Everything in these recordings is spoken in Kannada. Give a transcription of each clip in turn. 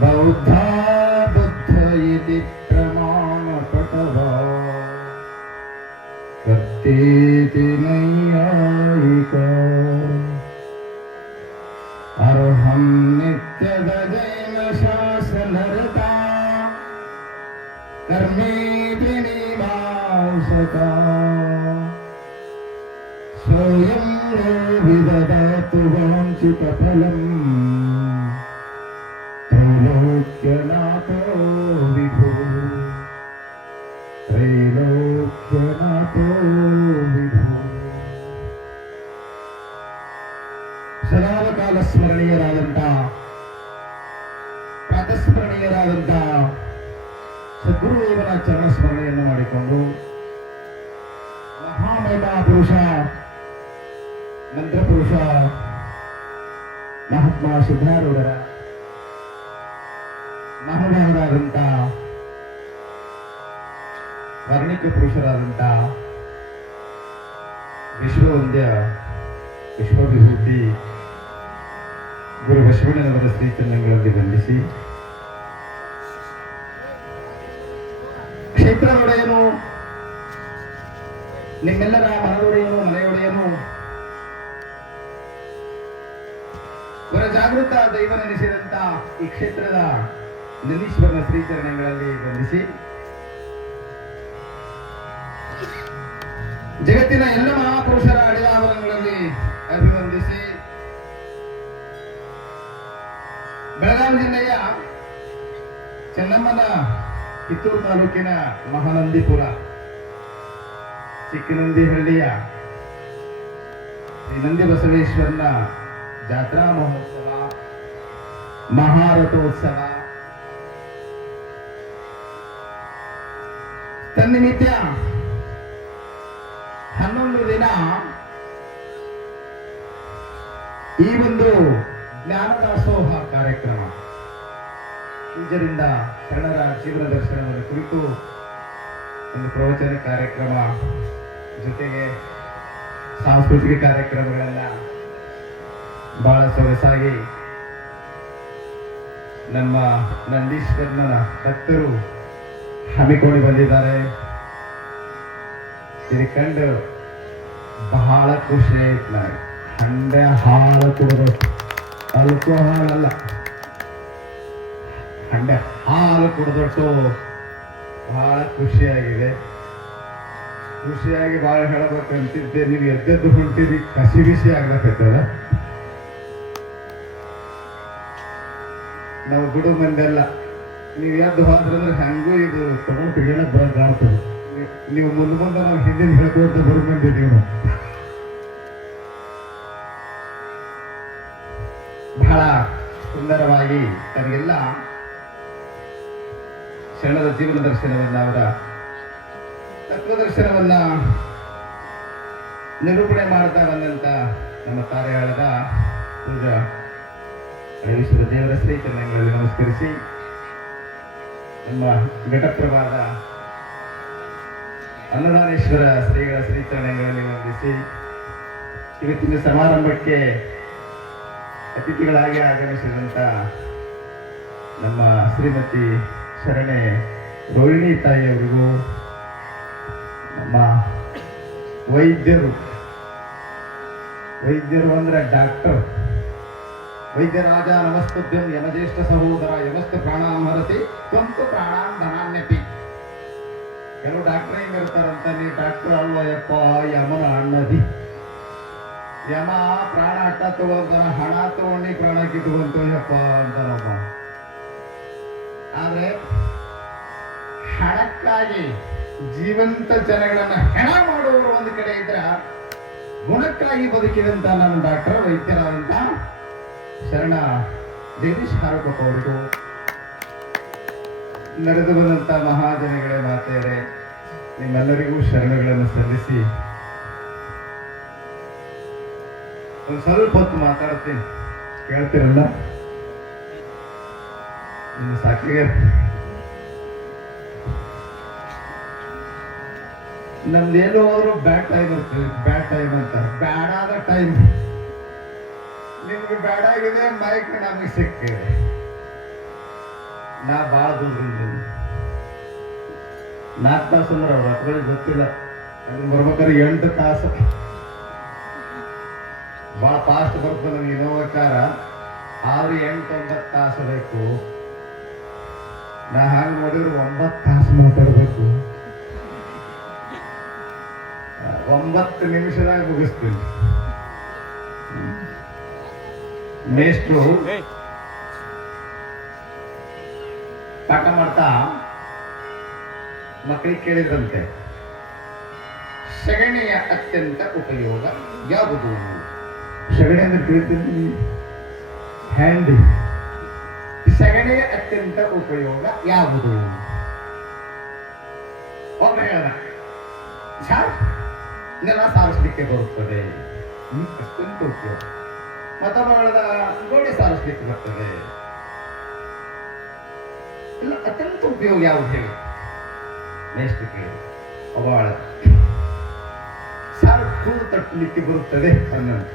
Bauddha ವರ್ಣಿಕ ಪುರುಷರಾದಂಥ ವಿಶ್ವವಂದ್ಯ ವಿಶ್ವವಿಭೂತಿ ಗುರು ಬಸವಣ್ಣನವರ ಶ್ರೀಚರಣಗಳಲ್ಲಿ ವಂದಿಸಿ. ಕ್ಷೇತ್ರದೊಡೆಯನು, ನಿಮ್ಮೆಲ್ಲರ ಮನದೊಡೆಯನು ಮನೆಯೊಡೆಯನು. ಅವರ ಜಾಗೃತ ದೈವನೆನಿಸಿದಂತ ಈ ಕ್ಷೇತ್ರದ ನಂದೀಶ್ವರನ ಶ್ರೀಚರಣೆಗಳಲ್ಲಿ ವಂದಿಸಿ. ಜಗತ್ತಿನ ಎಲ್ಲ ಮಹಾಪುರುಷರ ಅಡಿಯಾವರಣಗಳಲ್ಲಿ ಅಭಿವಂದಿಸಿ ಬೆಳಗಾವಿ ಜಿಲ್ಲೆಯ ಚೆನ್ನಮ್ಮನ ಕಿತ್ತೂರು ತಾಲೂಕಿನ ಮಹಾನಂದಿಪುರ, ಚಿಕ್ಕನಂದಿಹಳ್ಳಿಯ ಶ್ರೀ ನಂದಿ ಬಸವೇಶ್ವರನ ಜಾತ್ರಾ ಮಹೋತ್ಸವ, ಮಹಾರಥೋತ್ಸವ. ತನ್ನಿಮಿತ್ಯ ಹನ್ನೊಂದು ದಿನ ಈ ಒಂದು ಜ್ಞಾನದಾಸೋಹ ಕಾರ್ಯಕ್ರಮ ಇದರಿಂದ ಶರಣರ ಜೀವನ ದರ್ಶನವನ್ನು ಕುರಿತು ಒಂದು ಪ್ರವಚನ ಕಾರ್ಯಕ್ರಮ ಜೊತೆಗೆ ಸಾಂಸ್ಕೃತಿಕ ಕಾರ್ಯಕ್ರಮಗಳನ್ನ ಬಹಳ ಸೊಗಸಾಗಿ ನಮ್ಮ ನಂದೀಶ್ವರನ ಭಕ್ತರು ಹಮ್ಮಿಕೊಂಡು ಬಂದಿದ್ದಾರೆ. ಇದು ಬಹಳ ಖುಷಿ ಆಯ್ತು ನನಗೆ ಹಂಡೆ ಹಾಲು ಕುಡಿದಷ್ಟು ಆಲ್ಕೋಹಾಲ್ ಅಲ್ಲ ಹಂಡೆ ಹಾಲು ಕುಡಿದೊಟ್ಟು ಬಹಳ ಖುಷಿಯಾಗಿದೆ ಖುಷಿಯಾಗಿ ಭಾಳ ಹೇಳಬೇಕಂತಿದ್ದೆ ನೀವು ಎದ್ದೆದ್ದು ಹೊಂಟಿರಿ. ಕಸಿ ಬಿಸಿ ಆಗ್ಬೇಕಾಯ್ತದ ನಾವು ಬಿಡು ಮಂದೆಲ್ಲ ನೀವು ಎದ್ದು ಹೋದ್ರಂದ್ರೆ ಹೆಂಗೂ ಇದು ತಗೊಂಡು ಬಿಡೋಣ ಬರೋದು ಕಾಣ್ತದೆ ನೀವು- ಮುಂದೆ ಮುಂದೆ ನಾವು ಹಿಂದಿನ ಹೇಳ್ಕೊತ ಬರ್ಕೊಂಡೆ ನೀವು. ಬಹಳ ಸುಂದರವಾಗಿ ತಮಗೆಲ್ಲ ಶರಣದ ಜೀವನ ದರ್ಶನವನ್ನ ಅವರ ತತ್ವದರ್ಶನವನ್ನ ನಿರೂಪಣೆ ಮಾಡ್ತಾ ಬಂದಂತ ನಮ್ಮ ತಾರೆಯಾಳದ ಪೂಜಾ. ವಿಶ್ವದ ದೇವರ ಶ್ರೀಚರಣಗಳಲ್ಲಿ ನಮಸ್ಕರಿಸಿ. ನಮ್ಮ ಘಟಪ್ರಭಾದ ಅನ್ನದಾನೇಶ್ವರ ಶ್ರೀಗಳ ಶ್ರೀಚರಣೆಗಳಲ್ಲಿ ವಂದಿಸಿ ಇವತ್ತಿನ ಸಮಾರಂಭಕ್ಕೆ ಅತಿಥಿಗಳಾಗಿ ಆಗಮಿಸಿದಂಥ ನಮ್ಮ ಶ್ರೀಮತಿ ಶರಣೆ ರೋಹಿಣಿ ತಾಯಿಯವರಿಗೂ, ನಮ್ಮ ವೈದ್ಯರು ವೈದ್ಯರು ಅಂದರೆ ಡಾಕ್ಟರ್ ವೈದ್ಯರಾಜ ನಮಸ್ತಭ್ಯಂ ಯಮಜ್ಯೇಷ್ಠ ಸಹೋದರ, ಯಮಸ್ತು ಪ್ರಾಣಾಮರತಿ ಸ್ವಂತ ಪ್ರಾಣಾನ್ ಧನಾನ್ಯತಿ ಕೆಲವು ಡಾಕ್ಟರ್ ಹೆಂಗಿರ್ತಾರಂತ ನೀ ಡಾಕ್ಟರ್ ಅಲ್ವ ಯಪ್ಪ, ಯಮನ ಅಣ್ಣದಿ ಯಮ ಪ್ರಾಣ ಅಟ್ಟ ತಗೊಂತಾರ ಹಣ ತಗೊಂಡಿ ಪ್ರಾಣ ಕಿತ್ಕೊಂತು ಯಪ್ಪ ಅಂತಾರಪ್ಪ. ಆದ್ರೆ ಹಣಕ್ಕಾಗಿ ಜೀವಂತ ಜನಗಳನ್ನ ಹೆಣ ಮಾಡುವವರು ಒಂದು ಕಡೆ ಇದ್ರ ಗುಣಕ್ಕಾಗಿ ಬದುಕಿದಂತ ನನ್ನ ಡಾಕ್ಟರ್ ವೈದ್ಯರಾದಂತ ಶರಣ ಜಗದೀಶ್ ಹಾರಕೊಪ್ಪ ಅವರಿಗೂ. ನಡೆದು ಬಂದಂತ ಮಹಾಜನಗಳೇ ಮಾತೆಯರೇ, ನಿಮ್ಮೆಲ್ಲರಿಗೂ ಶರಣಗಳನ್ನು ಸಲ್ಲಿಸಿ. ಒಂದು ಸ್ವಲ್ಪ ಹೊತ್ತು ಮಾತಾಡ್ತೀನಿ. ಕೇಳ್ತೀರಲ್ಲ? ನಿಮ್ಮ ಸಾಕಿಗೆ. ನಮ್ದು ಏನು ಹೋದ್ರು ಬ್ಯಾಡ್ ಟೈಮ್ ಇರ್ತದೆ ಬ್ಯಾಡ್ ಟೈಮ್ ಅಂತ ಬ್ಯಾಡಾದ ಟೈಮ್ ನಿಮ್ಗೆ ಬೇಡ ಆಗಿದೆ ಮೈಕ್ ನಮಗೆ ಸಿಕ್ಕಿದೆ. ನಾ ಭಾಳ ದೂರದಿಂದ ನಾಲ್ಕು ತಾಸು ಅಂದ್ರೆ ಅವ್ರ ಹತ್ರಗಳಿಗೆ ಗೊತ್ತಿಲ್ಲ. ಬರ್ಬೇಕಾದ್ರೆ ಎಂಟು ತಾಸು. ಭಾಳ ಫಾಸ್ಟ್ ಬರ್ತದೆ ನನಗೆ ಇನೋವಾ ಕಾರ. ಆರು ಎಂಟು ಒಂಬತ್ತು ತಾಸು ಬೇಕು. ನಾ ಹಾಗೆ ನೋಡಿದ್ರೆ ಒಂಬತ್ತು ತಾಸು ಮಾತಾಡಬೇಕು. ಒಂಬತ್ತು ನಿಮಿಷದಾಗ ಮುಗಿಸ್ತೀನಿ. ಮೇಷ್ಟ್ರು ಪಾಠ ಮಾಡ್ತಾ ಮಕ್ಕಳಿಗೆ ಕೇಳಿದ್ರಂತೆ ಸಗಣಿಯ ಅತ್ಯಂತ ಉಪಯೋಗ ಯಾವುದು? ಸಗಣಿ ಅಂದ್ರೆ ತಿಳಿತೀನಿ ಹ್ಯಾಂಡಿ. ಸಗಣಿಯ ಅತ್ಯಂತ ಉಪಯೋಗ ಯಾವುದು? ಒಬ್ಬ ಹೇಳ ಸಾರ್ ನೆಲ ಸಾರಿಸ್ಲಿಕ್ಕೆ ಬರುತ್ತದೆ. ಅತ್ಯಂತ ಉಪಯೋಗ. ಮತ ಗೋಡೆ ಸಾರಿಸ್ಲಿಕ್ಕೆ ಬರ್ತದೆ. ಇಲ್ಲ, ಅತ್ಯಂತ ಉಪಯೋಗ ಯಾವುದು ಹೇಳಿ? ನೆಕ್ಸ್ಟ್ ಕೇಳಿ. ಒಬ್ಬ ಸಾರು ಕೂಳು ತಟ್ಟಲಿಕ್ಕೆ ಬರುತ್ತದೆ ಅನ್ನಂತ.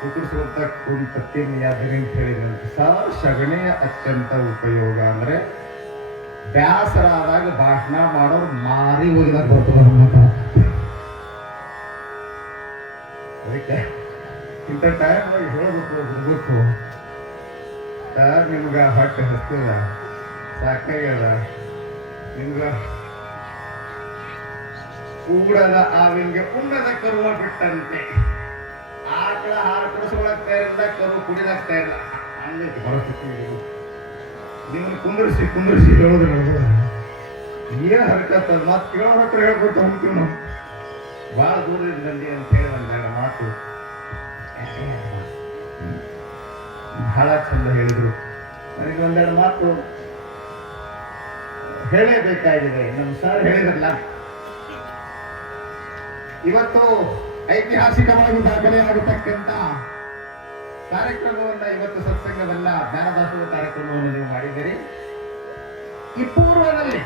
ಕುದುರಿಸುವಂತ ಕೂಲಿ ತತ್ತೇನು ಯಾವ್ದು ಅಂತ ಹೇಳಿದಂತೆ ಸರ್ ಸಗಣಿಯ ಅತ್ಯಂತ ಉಪಯೋಗ ಅಂದ್ರೆ, ಬ್ಯಾಸರಾದಾಗ ಭಾಷಣ ಮಾಡೋರು ಮಾರಿ ಹೋಗಿದಾಗ ಬರ್ತದ ಅದಕ್ಕೆ ಇಂಥ ಟೈಮ್ ಹೇಳಬೇಕು ಗೊತ್ತು ನಿಮ್ಗೆ ಹೊಟ್ಟೆ ಹಸ್ತದ ಸಾಕಾಗ್ಯದ ನಿಮ್ಗೆ ಕೂಡದ ಆವಿನ್ಗೆ ಉಣ್ಣದ ಕರುವ ಬಿಟ್ಟಂತೆ. ಆಕಳ ಹಾಲು ಕುಡಿಸ್ಕೊಳಕ್ತಾ ಇರಲಿಲ್ಲ, ಕರು ಕುಡಿದಾಗ್ತಾ ಇಲ್ಲ ಹಂಗೈತಿ ಪರಿಸ್ಥಿತಿ. ನಿಮ್ಮನ್ನ ಕುಂದರಿಸಿ ಕುಂದರಿಸಿ ಹೇಳೋದು ನಡೆದ ಏನ್ ಹರ್ಕತ್ತ ಮತ್ ಕೇಳೋರ ಹತ್ರ ಹೇಳ್ಕೊತ ಹೋಗ್ತೀವಿ ನಾವು. ಭಾಳ ದೂರದಿಂದ ಬಂದಿ ಅಂತ ಹೇಳಿ ಒಂದೆರಡು ಮಾತು. ಬಹಳ ಚಂದ ಹೇಳಿದ್ರು. ನನಗೆ ಒಂದೆರಡು ಮಾತು. ಹೇಳಲೇಬೇಕಾಗಿದೆ ನಮ್ಮ ಸರ್ ಹೇಳಿದ್ರಲ್ಲ. ಇವತ್ತು ಐತಿಹಾಸಿಕವಾಗಿ ದಾಖಲೆಯಾಗತಕ್ಕಂತ ಕಾರ್ಯಕ್ರಮವನ್ನ ಇವತ್ತು ಸತ್ಸಂಗವೆಲ್ಲ ಜ್ಞಾನದಾಸೋಹ ಕಾರ್ಯಕ್ರಮವನ್ನು ನೀವು ಮಾಡಿದ್ದೀರಿ. ಈ ಪೂರ್ವದಲ್ಲಿ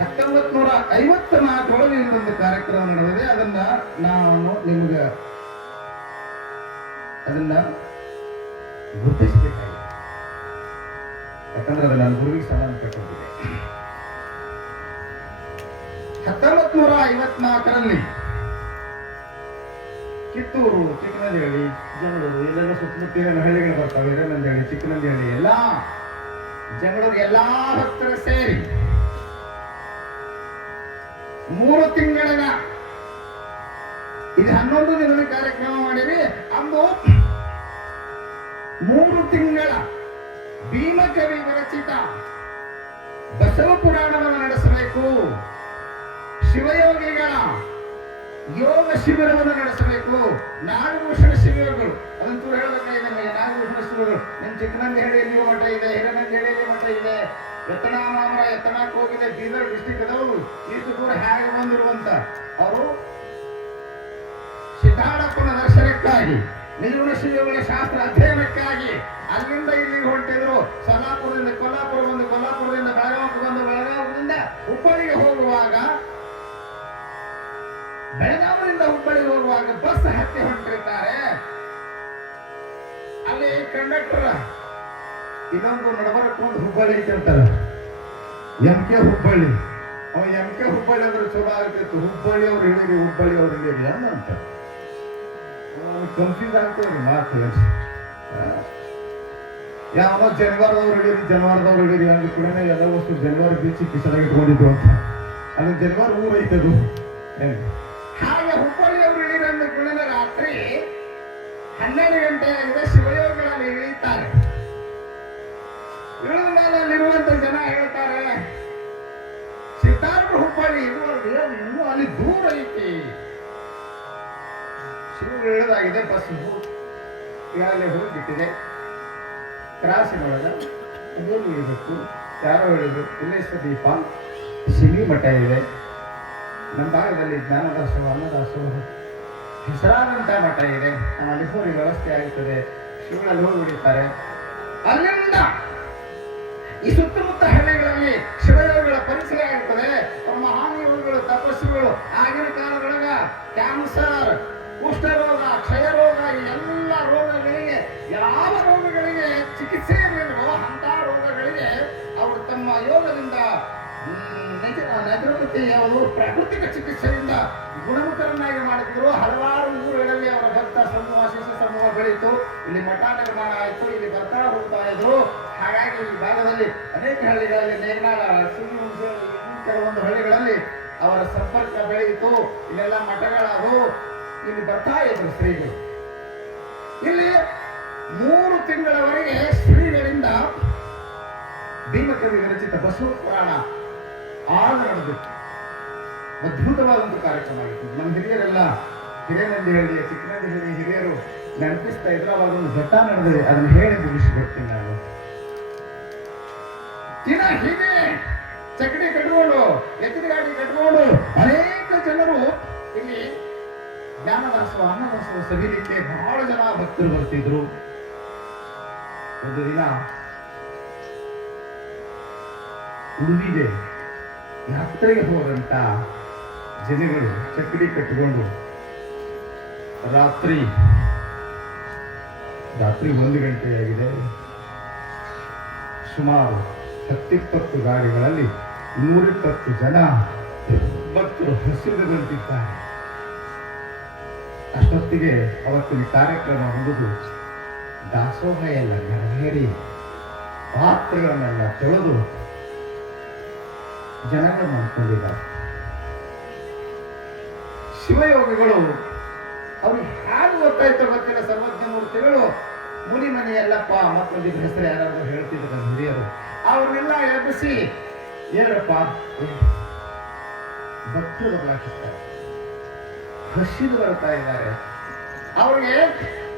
ಹತ್ತೊಂಬತ್ ನೂರ ಐವತ್ತ ನಾಲ್ಕರೊಳಗೆ ಒಂದು ಕಾರ್ಯಕ್ರಮ ನಡೆದಿದೆ. ಅದನ್ನ ನಾನು ನಿಮ್ಗೆ ಅದನ್ನ ಗುರುತಿಸಬೇಕಾಗಿದೆ. ಯಾಕಂದ್ರೆ ಅದನ್ನ ಗುರುವಿಗೆ ಸಂಬಂಧಪಟ್ಟಿದೆ ಐವತ್ನಾಲ್ಕರಲ್ಲಿ ಕಿತ್ತೂರು, ಚಿಕ್ಕನಂದಿಹಳ್ಳಿ ಜಗಳೂರು ಇಲ್ಲೆಲ್ಲ ಸುತ್ತಮುತ್ತಲಿನ ಹಳ್ಳಿಗಳು ಬರ್ತಾವೆ ಹಿರೇನಂದಿಹಳ್ಳಿ, ಚಿಕ್ಕನಂದಿಹಳ್ಳಿ, ಎಲ್ಲ ಜಗಳೂರು ಎಲ್ಲ ಭಕ್ತರು ಸೇರಿ ಮೂರು ತಿಂಗಳಿನ ಇದು ಹನ್ನೊಂದು ದಿನದ ಕಾರ್ಯಕ್ರಮ ಮಾಡಿರಿ, ಅಂದು ಮೂರು ತಿಂಗಳ ಭೀಮಕವಿ ವಿರಚಿತ ಬಸವ ಪುರಾಣವನ್ನು ನಡೆಸಬೇಕು. ಶಿವಯೋಗಿಗಳ ಯೋಗ ಶಿಬಿರವನ್ನು ನಡೆಸಬೇಕು. ನಾಗಭೂಷಣ ಶಿಬಿರಗಳು. ಅದಂತೂ ಹೇಳಬೇಕಾಗಿದೆ ನಮಗೆ ನಾಗಭೂಷಣ ಶಿಬಿರಗಳು. ನಿಮ್ಮ ಚಿಕ್ಕನಂದಿಹಳ್ಳಿಯಲ್ಲಿ ಮಠ ಇದೆ ಹಿರನಂದಿಹಳ್ಳಿಯಲ್ಲಿ ಮಠ ಇದೆ. ಎತ್ತನ ಮಾಮರ ಎತ್ತನಕ್ಕೆ ಹೋಗಿದೆ, ಬೀದರ್ ಡಿಸ್ಟಿಕ್ ಅದಾವು ಇಷ್ಟು ದೂರ ಹೇಗೆ ಬಂದಿರುವಂತ? ಅವರು ಸಿದ್ಧಾರ್ಥಪ್ಪನ ದರ್ಶನಕ್ಕಾಗಿ ನಿರ್ಗುಣ ಶಿವಗಳ ಶಾಸ್ತ್ರ ಅಧ್ಯಯನಕ್ಕಾಗಿ ಅಲ್ಲಿಂದ ಇಲ್ಲಿಗೆ ಹೊರಟಿದ್ರು. ಸೊಲ್ಲಾಪುರದಿಂದ ಕೊಲ್ಲಾಪುರ ಬಂದು ಕೊಲ್ಲಾಪುರದಿಂದ ಬೆಳಗಾವಿಗೆ ಬಂದು ಬೆಳಗಾವಿಯಿಂದ ಹುಬ್ಬಳ್ಳಿಗೆ ಹೋಗುವಾಗ ಬೆಳಗಾವಿಯಿಂದ ಹುಬ್ಬಳ್ಳಿ ಹೋಗುವಾಗ ಬಸ್ ಹತ್ತಿ ಹೊಂಟಿರ್ತಾರೆ ಅಲ್ಲಿ ಕಂಡಕ್ಟರ್ ಇನ್ನೊಂದು ನಡಬರ ಒಂದು ಹುಬ್ಬಳ್ಳಿ ಅಂತಾರೆ ಎಂ ಕೆ ಹುಬ್ಬಳ್ಳಿ. ಅವ ಎಂ ಕೆ ಹುಬ್ಬಳ್ಳಿ ಅಂದ್ರೆ ಚಲೋ ಆಗ್ತಿತ್ತು ಹುಬ್ಬಳ್ಳಿ ಅವ್ರು ಹೇಳಿರಿ, ಹುಬ್ಬಳ್ಳಿ ಅವ್ರು ಹೇಳಿರಿ ಅಂತ. ಕನ್ಫ್ಯೂಸ್ ಆಗ್ತೇವ್ರಿ ಮಾತು ಯಾವನೋ ಜನವಾರದವ್ರು ಹೇಳಿರಿ ಜನವಾರದವ್ರು ಹೇಳಿರಿ ಅಂದ್ರೆ ಕೂಡ ಎಲ್ಲ ವಸ್ತು ಜನವಾರ ಬೀಚಿ ಕಿಸದಾಗ ಇಟ್ಕೊಂಡಿದ್ದು ಅಂತ. ಅಲ್ಲಿ ಜನವಾರ ಊರು ಐತದು ಏನ್? ಹಾಗೆ ಹುಬ್ಬಳ್ಳಿಯವರು ಇಳಿದಂದು ಕುಳಿದ ರಾತ್ರಿ ಹನ್ನೆರಡು ಗಂಟೆ ಆಗಿದೆ ಶಿವಯೋಗಿಗಳಲ್ಲಿ ಇಳಿತಾರೆ ಇಳಿದ ಮೇಲೆ ಅಲ್ಲಿರುವಂತ ಜನ ಹೇಳ್ತಾರೆ ಸಿದ್ಧಾರ್ಥ ಹುಬ್ಬಳ್ಳಿ ಇರುವವರೆಗೆ ಇನ್ನೂ ಅಲ್ಲಿ ದೂರ ಐತಿ. ಶಿವರು ಇಳಿದಾಗಿದೆ ಬಸ್ ಈಗಾಗಲೇ ಹೋಗಿಬಿಟ್ಟಿದೆ. ಅದೇನು ಇರಬೇಕು ಯಾರೋ ಹೇಳಿದ್ರು ಇಲ್ಲೇಶ್ವರ ದೀಪ ಶಿವಿ ಮಠ ಇದೆ. ನಮ್ಮ ಭಾಗದಲ್ಲಿ ಜ್ಞಾನದಾಸೋಹ ಅನ್ನದಾಸೋಹ ಹೆಸರಾದಂಥ ಮಠ ಇದೆ. ನಮ್ಮ ಅಲ್ಲಿ ವ್ಯವಸ್ಥೆ ಆಗುತ್ತದೆ. ಶಿವನಲ್ಲಿ ಹೋಗಿ ಬಿಡುತ್ತಾರೆ ಅಲ್ಲಿಂದ ಈ ಸುತ್ತಮುತ್ತ ಹಳ್ಳಿಗಳಲ್ಲಿ ಶಿವಯೋಗಿಗಳ ಪರಿಚಯ ಆಗುತ್ತದೆ ಮಹಾನ್ ಯೋಗಿಗಳು ತಪಸ್ಸುಗಳು ಆಗಿನ ಕಾಲದೊಳಗ. ಕ್ಯಾನ್ಸರ್, ಕುಷ್ಠರೋಗ ಪ್ರಾಕೃತಿಕ ಚಿಕಿತ್ಸೆಯಿಂದ ಗುಣಮುಖರನ್ನಾಗಿ ಮಾಡಿದ್ರು. ಹಲವಾರು ಊರುಗಳಲ್ಲಿ ಅವರ ಭಕ್ತ ಸಮೂಹ, ಶಿಶು ಸಮೂಹ ಬೆಳೀತು ಇಲ್ಲಿ ಮಠ ನಿರ್ಮಾಣ ಆಯಿತು, ಇಲ್ಲಿ ಬರ್ತಾ ಹೋಗ್ತಾ ಇದ್ರು. ಹಾಗಾಗಿ ಈ ಭಾಗದಲ್ಲಿ ಅನೇಕ ಹಳ್ಳಿಗಳಲ್ಲಿ ನೇರನಾಳ ಕೆಲವೊಂದು ಹಳ್ಳಿಗಳಲ್ಲಿ ಅವರ ಸಂಪರ್ಕ ಬೆಳೆಯಿತು. ಇಲ್ಲೆಲ್ಲ ಮಠಗಳಾದವು. ಇಲ್ಲಿ ಬರ್ತಾ ಇದ್ರು ಶ್ರೀಗಳು ಇಲ್ಲಿ ಮೂರು ತಿಂಗಳವರೆಗೆ ಶ್ರೀಗಳಿಂದ ಭೀಮಕವಿ ರಚಿತ ಬಸವ ಪುರಾಣ ಆರು ಅದ್ಭುತವಾದಂಥ ಕಾರ್ಯಕ್ರಮ ಆಗಿತ್ತು. ನಮ್ಮ ಹಿರಿಯರೆಲ್ಲ, ಹಿರೇನಂದಿಹಳ್ಳಿಯ ಚಿಕ್ಕನಂದಿಹಳ್ಳಿ ಹಿರಿಯರು ನೆನಪಿಸ್ತಾ ಇದ್ರು ಒಂದು ಘಟ್ಟ ನಡೆದಿದೆ. ಅದನ್ನ ಹೇಳಿ ಮುಗಿಸ್ಬಿಡ್ತೀನಿ ನಾನು. ದಿನ ಹೀಗೆ ಚಕಡಿ ಕಟ್ಕೊಂಡು ಎತ್ತಿನ ಗಾಡಿ ಕಟ್ಕೊಂಡು ಅನೇಕ ಜನರು ಇಲ್ಲಿ ಜ್ಞಾನದಾಸವ ಅನ್ನದಾಸವ ಸವಿಲಿಕ್ಕೆ ಬಹಳ ಜನ ಭಕ್ತರು ಬರ್ತಿದ್ರು. ಒಂದು ದಿನ ಉಳಿದಿದೆ ಯಾತ್ರೆಗೆ ಹೋದಂತ ಜನಗಳು ಚಕ್ಕಡಿ ಕಟ್ಟಿಕೊಂಡು ರಾತ್ರಿ ರಾತ್ರಿ ಒಂದು ಗಂಟೆಯಾಗಿದೆ. ಸುಮಾರು ಹತ್ತಿಪ್ಪತ್ತು ಗಾಡಿಗಳಲ್ಲಿ ನೂರಿಪ್ಪತ್ತು ಜನ ಭಕ್ತರು ಹಸಿರು ಬಂದಿದ್ದಾರೆ ಅಷ್ಟೊತ್ತಿಗೆ ಅವತ್ತಿನ ಕಾರ್ಯಕ್ರಮ ಮುಗಿದು ದಾಸೋಹ ಎಲ್ಲ ನೆರವೇರಿ ಪಾತ್ರೆಗಳನ್ನೆಲ್ಲ ತೊಳೆದು ಜನಗಳು ಮಾಡ್ಕೊಂಡಿದ್ದಾರೆ. ಶಿವಯೋಗಿಗಳು. ಅವ್ರಿಗೆ ಹೇಗೆ ಗೊತ್ತಾಯ್ತು ಗೊತ್ತಿಲ್ಲ, ಸರ್ವಜ್ಞ ಮೂರ್ತಿಗಳು? ಮುನಿ ಮನೆ ಎಲ್ಲಪ್ಪ ಮತ್ತೊಂದಿಬ್ಬರು ಹೆಸರು ಯಾರಾದ್ರೂ ಹೇಳ್ತಿದ್ರು ನಮ್ಮ ಹಿರಿಯರು? ಅವ್ರನ್ನೆಲ್ಲ ಎಬ್ಬಿಸಿ, ಏನಪ್ಪ? ಭಕ್ತರು ಬದಲಾಗಿಸ್ತಾರೆ ಹಸಿದು ಬರ್ತಾ ಇದ್ದಾರೆ. ಅವ್ರಿಗೆ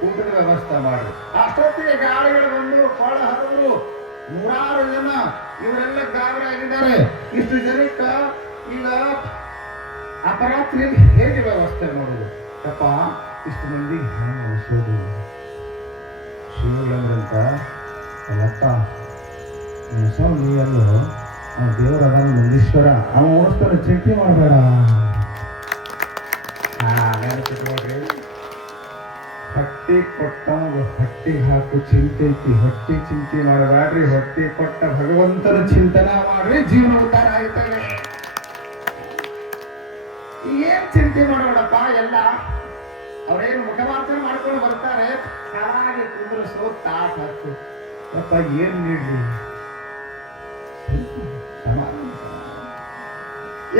ಊಟದ ವ್ಯವಸ್ಥೆ ಮಾಡಿ. ಅಷ್ಟೊತ್ತಿಗೆ ಗಾಳಿಗಳು ಬಂದು ಕೊಳ ಹರಿದ್ರು ನೂರಾರು ಜನ ಇವರೆಲ್ಲ ಗಾಬರಿ ಆಗಿದ್ದಾರೆ. ಇಷ್ಟು ಜನಕ್ಕ ಈಗ ಅಪರಾತ್ರಿಯಲ್ಲಿ ಹೇಗೆ ವ್ಯವಸ್ಥೆ ಮಾಡೋದು ತಪ್ಪ ಇಷ್ಟು ಮಂದಿ ಹೆಂಗೆ ಅನಿಸೋದು ಶಿವಗಳಂದ್ರಂತ ಅಲ್ಲಪ್ಪ ನೀವೆಲ್ಲೋ ಆ ದೇವರ ಅದಾನ ನಂದೀಶ್ವರ. ಅವ ಓಡಿಸ್ತಾನೆ ಚಿಂತೆ ಮಾಡಬೇಡ. ಹೊಟ್ಟಿ ಕೊಟ್ಟವ ಹೊಟ್ಟಿ ಹಾಕು ಚಿಂತೆ ಐತಿ. ಹೊಟ್ಟಿ ಚಿಂತೆ ಮಾಡಬೇಡ್ರಿ. ಹೊಟ್ಟಿ ಕೊಟ್ಟ ಭಗವಂತನ ಚಿಂತನ ಮಾಡ್ರಿ. ಜೀವನ ಉದ್ಧಾರ ಆಯ್ತದೆ ಏನ್ ಚಿಂತೆ ಮಾಡೋಣಪ್ಪ, ಎಲ್ಲ. ಅವರೇನು ಮುಖವಾರ್ತೆ ಮಾಡ್ಕೊಂಡು ಬರ್ತಾರೆ. ಚೆನ್ನಾಗಿ ಕುಂದ್ರಸು ತಾ ಹಾಕು ಅಪ್ಪ ಏನ್ ನೀಡ್ರಿ.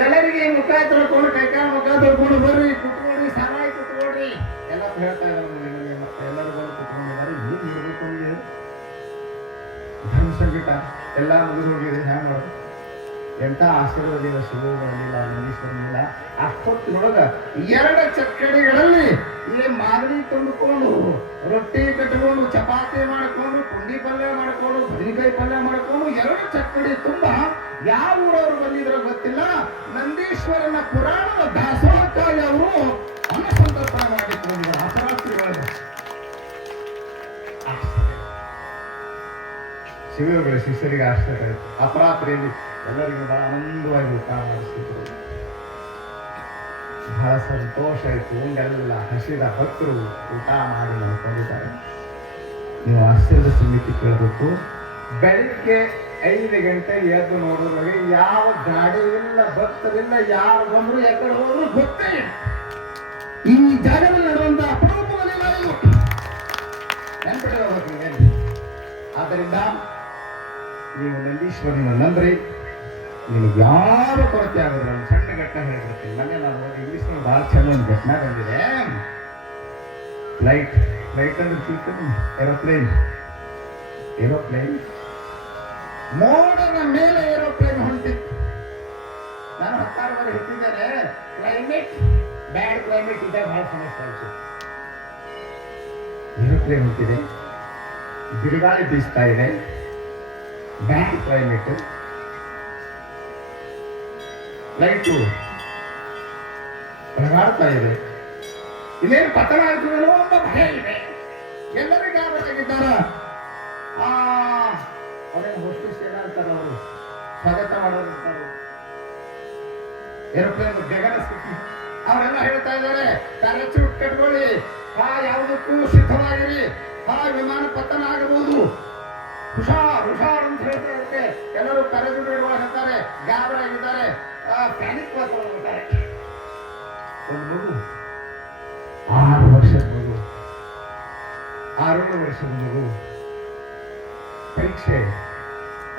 ಎಲ್ಲರಿಗೆ ಮುಖ ತೊಳ್ಕೊಂಡು ಕೈಕಾಲ ಮುಖ ತೊಳ್ಕೊಂಡು ಬರ್ರಿ, ಕುತ್ಕೊಳ್ರಿ ಸಾರಾಯಿ ಕುತ್ಕೊಳ್ರಿ. ಎಲ್ಲ ಹೇಳ್ತಾ ಇದ್ದಾರೆ ನಿಮಗೆ ಮತ್ತೆ ಎಲ್ಲರೂ ಬಂದು ಕುತ್ಕೊಂಡಿದ್ದಾರೆ ಏನ್ ಹೇಳ್ಬೇಕು ನಮಗೆ? ಧರ್ಮ ಸಂಗೀತ ಎಲ್ಲ ಮುಗಿದು ಹೋಗಿದೆ, ಹ್ಯಾಂಗ ಮಾಡೋದು? ಎಂತ ಆಶೀರ್ವಾದಿಲ್ಲ ಶಿವಗಳಿಲ್ಲ ನಂದೀಶ್ವರನಿಲ್ಲ ಅಷ್ಟೊತ್ತಿನೊಳಗ ಎರಡು ಚಕ್ಕಡಿಗಳಲ್ಲಿ ಇಲ್ಲಿ ಮಾದರಿ ತುಂಬಿಕೊಂಡು, ರೊಟ್ಟಿ ಕಟ್ಕೊಂಡು, ಚಪಾತಿ ಮಾಡಿಕೊಂಡು, ಪುಂಡಿ ಪಲ್ಯ ಮಾಡಿಕೊಂಡು, ಬದನೆಕಾಯಿ ಪಲ್ಯ ಮಾಡಿಕೊಂಡು ಎರಡು ಚಕ್ಕಡಿ ತುಂಬ. ಯಾವ ಊರವರು ಬಂದಿದ್ರೋ ಗೊತ್ತಿಲ್ಲ. ನಂದೀಶ್ವರನ ಪುರಾಣದ ದಾಸೋಹಕ್ಕಾಗಿ ಅವರು ಅನ್ನ ಸಂತರ್ಪಣೆ ಮಾಡಿಕೊಂಡು ಅಪರಾತ್ರಿ ಒಳಗೆ ಶಿವಗಳ ಶಿಷ್ಯರಿಗೆ ಆಶ್ಚರ್ಯ ಆಯ್ತು ಅಪರಾತ್ರಿಯಲ್ಲಿ ಎಲ್ಲರಿಗೂ ಬಹಳ ಆನಂದವಾಗಿ ಊಟ ಮಾಡಿಸ್ತಿದ್ರು ಬಹಳ ಸಂತೋಷ ಆಯ್ತು. ಹಿಂಗೆಲ್ಲ ಹಸಿದ ಭಕ್ತರು ಊಟ ಮಾಡಿ ಮಾಡ್ಕೊಂಡಿದ್ದಾರೆ ನೀವು ಆಶ್ಚರ್ಯದ ಸಮಿತಿ ಕೇಳಬೇಕು. ಬೆಳಿಗ್ಗೆ ಐದು ಗಂಟೆ ಎದ್ದು ನೋಡಿದ್ರೆ ಯಾವ ಗಾಡಿ ಇಲ್ಲ ಭಕ್ತರಿಂದ ಯಾರು ಬಂದ್ರು ಎಕಡೆ ಹೋದ್ರು ಗೊತ್ತೇ. ಈ ಜಾಗದಲ್ಲಿ ನಡೆದಂತ ಅಪರೂಪದಲ್ಲಿ ನೆನ್ಪಿಟ್ಟಿರಬೇಕು ಆದ್ದರಿಂದ ನೀವು ನಂದೀಶ್ವರನ ನಂದ್ರಿ ನಿಮಗೆ ಯಾರು ಕೊರತೆ ಆಗೋದಿಲ್ಲ. ಒಂದು ಸಣ್ಣ ಘಟ್ಟ ಹೇಳ್ಬಿಡ್ತೀನಿ. ಮೊನ್ನೆ ನಾನು ಓದಿ ಭಾಳ ಚಂದ ಒಂದು ಘಟನೆ ಬಂದಿದೆ. ಫ್ಲೈಟ್ ಫ್ಲೈಟ್ ಅಂದ್ರೆ ಚೀಕನ್ ಏರೋಪ್ಲೇನ್ ಏರೋಪ್ಲೇನ್ ಮೋಡನ ಮೇಲೆ ಏರೋಪ್ಲೇನ್ ಹೊಂಟಿತ್ತು. ನಾನು ಹತ್ತಾರು ಬಾರಿ ಹೇಳ್ತಿದ್ದೇನೆ ಕ್ಲೈಮೇಟ್ ಬ್ಯಾಡ್ ಕ್ಲೈಮೇಟ್ ಇದ್ದಾಗ ಭಾಳ ಸಮಸ್ಯೆ ಆಯ್ತು. ಏರೋಪ್ಲೇನ್ ಹೊಂಟಿದೆ. ಬಿರುಗಾಳಿ ಬೀಸ್ತಾ ಇದೆ. ಬ್ಯಾಡ್ ಕ್ಲೈಮೇಟ್. ಲೈಟು. ಬೆಳಗಾಡ್ತಾ ಇದೆ. ಇನ್ನೇನು ಪತನ ಆಯ್ತು ಅಂತ ಭಯ ಇದೆ. ಎಲ್ಲರೂ ಗಾಬರಿಯಾಗಿದ್ದಾರ ಆ ಅವರೇನು ಹೋಸ್ಟಿಸ್ ಏನಂತಾರ ಅವರು ಸ್ವಾಗತ ಮಾಡೋರು ಇರ್ತಾರೆ ಏರೋಪ್ಲೇನ್ ಗಗನ ಸ್ಥಿತಿ. ಅವರೆಲ್ಲ ಹೇಳ್ತಾ ಇದ್ದಾರೆ ಪ್ಯಾರಾಚೂಟ್ ಕಟ್ಕೊಳ್ಳಿ ಆ ಯಾವುದಕ್ಕೂ ಸಿದ್ಧವಾಗಿರಿ. ಆ ವಿಮಾನ ಪತನ ಆಗಬಹುದು. ಹುಷಾರ್ ಹುಷಾರ್ ಅಂತ ಇರುತ್ತೆ ಎಲ್ಲರೂ ಕರೆದು ಇರುವಾಗ ಗಾಬರಾಗಿದ್ದಾರೆ ಪ್ಯಾನಿಕ್ ವಾತಾವರಣತಾರೆ ಒಂದು ಮಗು. ಆರು ವರ್ಷದ ಮಗು. ಆರೇಳು ವರ್ಷದ ಮಗು. ಪರೀಕ್ಷೆ.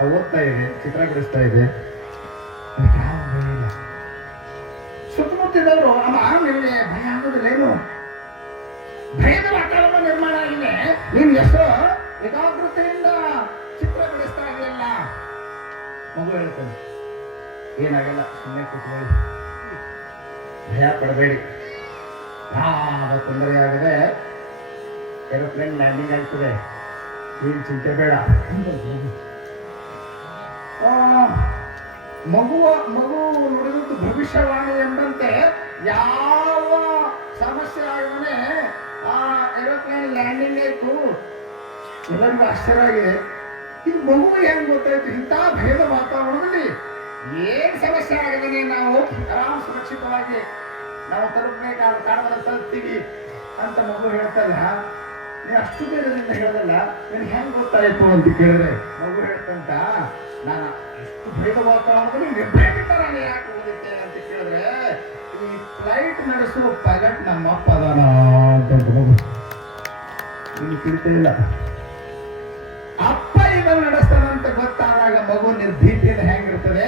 ಓದ್ತಾ ಇದೆ ಚಿತ್ರ ಬಿಡಿಸ್ತಾ ಇದೆ. ಸುತ್ತಮುತ್ತಿದ್ದವರು ಅಮ್ಮ ನಿಮಗೆ ಭಯ ಆಗೋದಿಲ್ಲ, ಏನು? ಭಯದ ವಾತಾವರಣ ನಿರ್ಮಾಣ ಆಗಿದೆ. ನೀನು ಎಷ್ಟೋ ಏಕಾಗ್ರತೆಯಿಂದ ಮಗು ಹೇಳ್ತಾನೆ. ಏನಾಗಲ್ಲ ಸುಮ್ಮನೆ ಕೂತ್ಕೊಳ್ಳಿ. ಭಯ ಪಡಬೇಡಿ. ಯಾವ ತೊಂದರೆ ಆಗದೆ ಏರೋಪ್ಲೇನ್ ಲ್ಯಾಂಡಿಂಗ್ ಆಗ್ತದೆ. ಏನು ಚಿಂತೆ ಬೇಡ. ಮಗುವ, ಮಗು ನುಡಿದದ್ದು ಭವಿಷ್ಯವಾಣಿ ಎಂಬಂತೆ ಯಾವ ಸಮಸ್ಯೆ ಆಗಿದೆ ಆ ಏರೋಪ್ಲೇನ್ ಲ್ಯಾಂಡಿಂಗ್ ಆಯ್ತು. ಎಲ್ಲರಿಗೂ ಆಶ್ಚರ್ಯ ಆಗಿದೆ. ಇದು ಮಗು ಹೆಂಗ್ ಗೊತ್ತಾಯ್ತು? ಇಂಥ ಭೇದ ವಾತಾವರಣದಲ್ಲಿ ಏನ್ ಸಮಸ್ಯೆ ಆಗದೇ ನಾವು? ಆರಾಮ್ ಸುರಕ್ಷಿತವಾಗಿ ನಾವು ತಲುಪಬೇಕಾದ ಕಾರಣವನ್ನು ತಲುಪ್ತೀವಿ ಅಂತ ಮಗು ಹೇಳ್ತಲ್ಲ, ನೀ ಅಷ್ಟು ಬೇರದಿಂದ ಹೇಳೋದಲ್ಲ, ನೀನು ಹೆಂಗ್ ಗೊತ್ತಾಯ್ತು ಅಂತ ಕೇಳಿದ್ರೆ ಮಗು ಹೇಳ್ತಂತ, ನಾನು ಅಷ್ಟು ಭೇದ ವಾತಾವರಣದಲ್ಲಿ ನಿರ್ಭಯದಿಂದ ನಾನು ಯಾಕೆ ಓದಿದ್ದೆ ಅಂತ ಕೇಳಿದ್ರೆ, ಈ ಫ್ಲೈಟ್ ನಡೆಸುವ ಪೈಲಟ್ ನಮ್ಮ ಅಪ್ಪ ಅದಾನ ಅಂತ ಮಗು ಇಲ್ಲಿ ತಿಳಿತೇ ಇಲ್ಲ. ಅಪ್ಪ ಇದನ್ನು ನಡೆಸ್ತಾನಂತ ಗೊತ್ತಾದಾಗ ಮಗು ನಿರ್ಭೀತಿಯಿಂದ ಹೇಗಿರ್ತದೆ?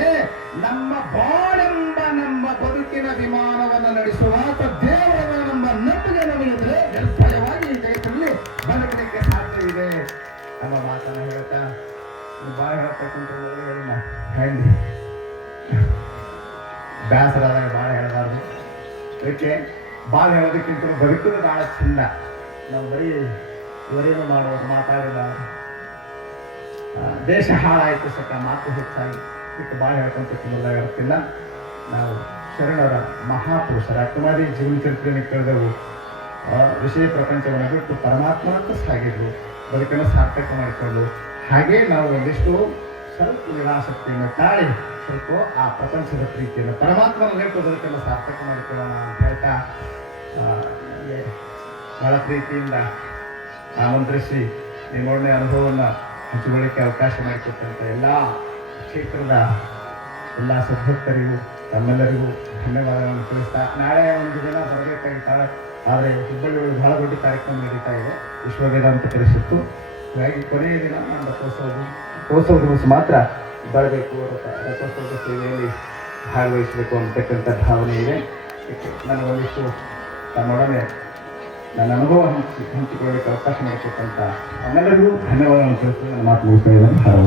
ನಮ್ಮ ಬಾಳೆಂಬ ನಮ್ಮ ಬದುಕಿನ ವಿಮಾನವನ್ನು ನಡೆಸುವ ದೇವರ ನಮ್ಮ ನಂಬಿಕೆ ನಮಗಿದ್ರೆ ನಿರ್ಭಯವಾಗಿ ಈ ಜಗತ್ತಿನಲ್ಲಿ ಬದುಕಲಿಕ್ಕೆ ಇದೆ ನಮ್ಮ ಮಾತನ್ನ ಹೇಳ್ತಾ ಬಾಯಿ ಹೇಳ್ತಕ್ಕಂಥ ಹೇಳಿ ಹೇಳಿ ಬೇಸರಾದಾಗ ಬಾಳ ಹೇಳಬಾರ್ದು. ಅದಕ್ಕೆ ಬಾಳ ಹೇಳೋದಕ್ಕಿಂತ ಬದುಕಿನ ಬಹಳ ಚಂದ ನಾವು ಬರೀ ಇವರೇನು ಮಾಡೋದು ಮಾತಾಡಿಲ್ಲ ಆ, ದೇಶ ಹಾಳಾಯಿತು ಸಕ ಮಾತು ಹೆಚ್ಚಾಗಿ. ಇದಕ್ಕೆ ಭಾಳ ಹೇಳ್ಕೊಂತ ಇರ್ತಿಲ್ಲ ನಾವು ಶರಣರ ಮಹಾಪುರುಷರ ಅಕ್ಕಮಾರಿ ಜೀವನ ಚರಿತ್ರೆಯನ್ನು ಕೇಳಿದೆವು. ವಿಷಯ ಪ್ರಪಂಚವನ್ನು ಬಿಟ್ಟು ಪರಮಾತ್ಮನಂತ ಸಾಗಿದ್ರು ಬದುಕನ್ನು ಸಾರ್ಥಕ ಮಾಡಿಕೊಂಡು ಹಾಗೆ ನಾವು ಒಂದಿಷ್ಟು ಸ್ವಲ್ಪ ನಿರಾಸಕ್ತಿಯನ್ನು ತಾಳಿ, ಸ್ವಲ್ಪ ಆ ಪ್ರಪಂಚದ ಪ್ರೀತಿಯನ್ನು ಪರಮಾತ್ಮನ ಬಿಟ್ಟು ಬದುಕನ್ನು ಸಾರ್ಥಕ ಮಾಡಿಕೊಳ್ಳೋಣ ಅಂತ ಹೇಳ್ತಾ ಬಹಳ ಪ್ರೀತಿಯಿಂದ ಆಮಂತ್ರಿಸಿ ನಿಮ್ಮೊಡನೆ ಅನುಭವವನ್ನು ಹಂಚಿಕೊಳ್ಳಿಕ್ಕೆ ಅವಕಾಶ ಮಾಡಿಕೊಟ್ಟಂಥ ಎಲ್ಲ ಕ್ಷೇತ್ರದ ಎಲ್ಲ ಸದ್ಭಕ್ತರಿಗೂ, ತಮ್ಮೆಲ್ಲರಿಗೂ ಧನ್ಯವಾದಗಳನ್ನು ತಿಳಿಸ್ತಾ ನಾಳೆ ಒಂದು ದಿನ ಬರಬೇಕಾಗಿತ್ತಾಳೆ ಆದರೆ ಹುಬ್ಬಳ್ಳಿ ಒಳಗೆ ಬಹಳ ದೊಡ್ಡ ಕಾರ್ಯಕ್ರಮ ನಡೀತಾ ಇದೆ. ವಿಶ್ವ ವೇದಾಂತ ಪರಿಷತ್ತು ಹಾಗಾಗಿ ಕೊನೆಯ ದಿನ ನಾನು ರಥೋತ್ಸವ ರಥೋತ್ಸವ ದಿವಸ ಮಾತ್ರ ಬರಬೇಕು ರಥ ರಥೋತ್ಸವದ ಸೇವೆಯಲ್ಲಿ ಭಾಗವಹಿಸಬೇಕು ಅಂತಕ್ಕಂಥ ಭಾವನೆ ಇದೆ. ನಾನು ಒಂದಿಷ್ಟು ತಮ್ಮೊಡನೆ ನನ್ನ ಅನುಭವ ಹಂಚಿ ಹಂಚಿಕೊಳ್ಳಲಿಕ್ಕೆ ಅವಕಾಶ ಮಾಡಿಕೊಟ್ಟಂತ ನನ್ನೆಲ್ಲರಿಗೂ ಧನ್ಯವಾದ ತಿಳಿಸಿ ನನ್ನ ಮಾತು ಮುಗಿಸ್ತಾ ಇದ್ದೇನೆ. ಹರ